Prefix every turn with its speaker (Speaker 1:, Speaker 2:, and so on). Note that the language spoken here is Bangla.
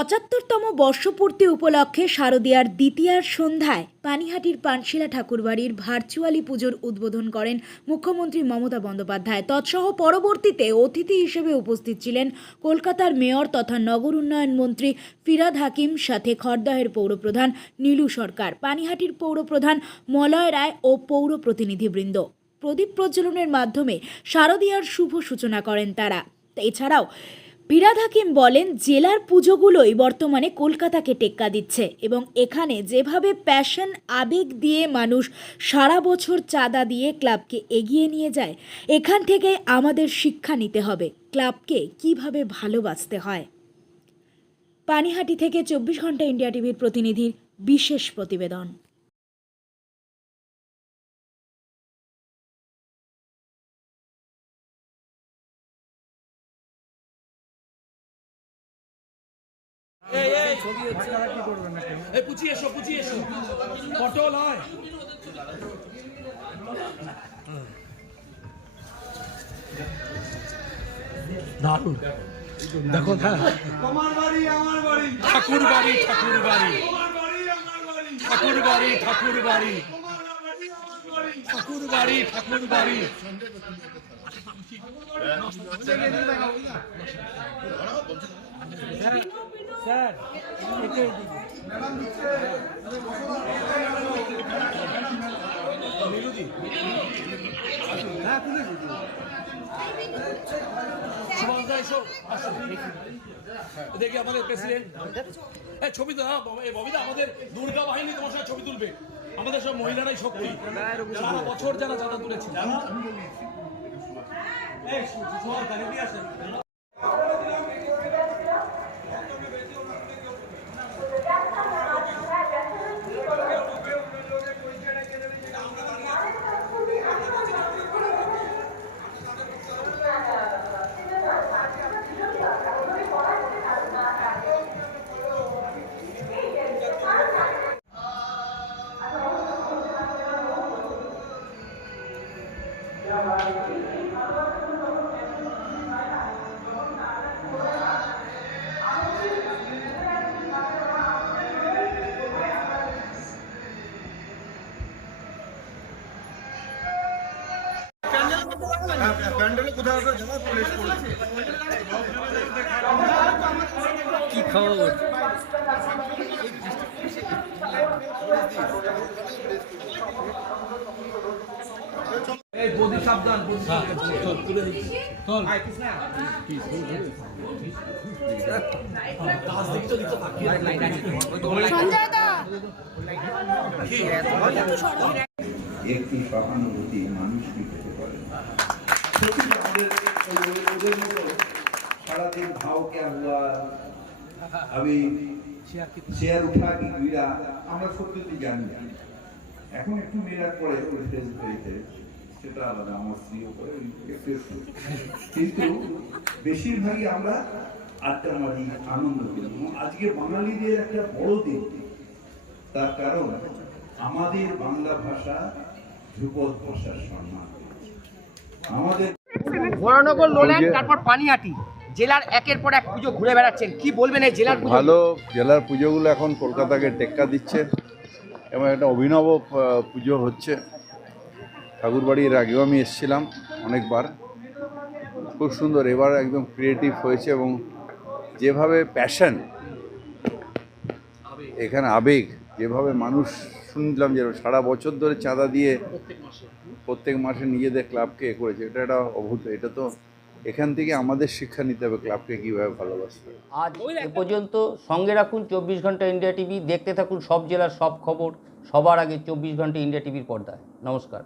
Speaker 1: পঁচাত্তরতম বর্ষপূর্তি উপলক্ষে শারদীয়ার দ্বিতীয়ার সন্ধ্যায় পানিহাটির পানশিলা ঠাকুরবাড়ির ভার্চুয়ালি পুজোর উদ্বোধন করেন মুখ্যমন্ত্রী মমতা বন্দ্যোপাধ্যায়। তৎসহ পরবর্তীতে অতিথি হিসেবে উপস্থিত ছিলেন কলকাতার মেয়র তথা নগর উন্নয়ন মন্ত্রী ফিরাদ হাকিম, সাথে খড়দহের পৌরপ্রধান নীলু সরকার, পানিহাটির পৌরপ্রধান মলয় রায় ও পৌর প্রতিনিধিবৃন্দ। প্রদীপ প্রজ্বলনের মাধ্যমে শারদীয়ার শুভ সূচনা করেন তারা। এছাড়াও বিরাদ হাকিম বলেন, জেলার পুজোগুলোই বর্তমানে কলকাতাকে টেক্কা দিচ্ছে এবং এখানে যেভাবে প্যাশন আবেগ দিয়ে মানুষ সারা বছর চাঁদা দিয়ে ক্লাবকে এগিয়ে নিয়ে যায়, এখান থেকে আমাদের শিক্ষা নিতে হবে। ক্লাবকে কীভাবে ভালোবাসতে হয়? পানিহাটি থেকে চব্বিশ ঘণ্টা ইন্ডিয়া টিভির প্রতিনিধির বিশেষ প্রতিবেদন।
Speaker 2: পুচিয়ে এসো পুচিয়ে এসো। পটল হয় দারুণ। দেখো হ্যাঁ।
Speaker 3: আমার বাড়ি আমার বাড়ি।
Speaker 2: ঠাকুর বাড়ি ঠাকুর বাড়ি।
Speaker 3: আমার বাড়ি।
Speaker 2: ঠাকুর বাড়ি ঠাকুর বাড়ি। ঠাকুর বাড়ি ঠাকুর বাড়ি। স্যার দেখি আমাদের প্রেসিডেন্ট এই ছবি তো হ্যাঁ এই ববিদা আমাদের দুর্গা বাহিনী তোমার সাথে ছবি তুলবে। আমাদের সব মহিলারাই শক্তি। সারা বছর যারা চাঁদা তুলেছে।
Speaker 3: প্যান্ডেলে কোথাও একটা জমা প্লেস করেছে
Speaker 4: কি খবর
Speaker 5: একটি সহানুভূতি মানুষ কি পেতে পারে সারাদিন ভাও কে হুয়া আমি চেয়ার উঠা কি আমরা সত্যি জানি এখন একটু মেয়েরা করে ওই ফেসবুকে সেটা আলাদা আমার স্ত্রীও করে। কিন্তু বেশিরভাগই আমরা আড্ডা মারি আনন্দ করি। আজকে বাঙালিদের একটা বড় দিন। তার কারণ আমাদের বাংলা ভাষা ধ্রুপদ ভাষার সম্মান। আমাদের
Speaker 4: বরানগর লোল্যান্ড তারপর পানিহাটি। জেলার একের পর এক পুজো ঘুরে বেড়াচ্ছেন। কি বলবেন এই জেলার
Speaker 6: ভালো জেলার পুজোগুলো এখন কলকাতাকে টেক্কা দিচ্ছে। এবং একটা অভিনব পুজো হচ্ছে। ঠাকুরবাড়ির আগেও আমি এসেছিলাম অনেকবার। খুব সুন্দর, এবার একদম ক্রিয়েটিভ হয়েছে এবং যেভাবে প্যাশন এখানে আবেগ, যেভাবে মানুষ শুনলাম যে সারা বছর ধরে চাঁদা দিয়ে প্রত্যেক মাসে নিজেদের ক্লাবকে এ করেছে, এটা একটা অভূত। এটা তো এখান থেকে আমাদের শিক্ষা নিতে হবে ক্লাবকে কীভাবে ভালোবাসতে।
Speaker 7: আজ এ পর্যন্ত সঙ্গে রাখুন চব্বিশ ঘণ্টা ইন্ডিয়া টিভি দেখতে থাকুন সব জেলার সব খবর, সবার আগে চব্বিশ ঘণ্টা ইন্ডিয়া টিভির পর্দায়। নমস্কার।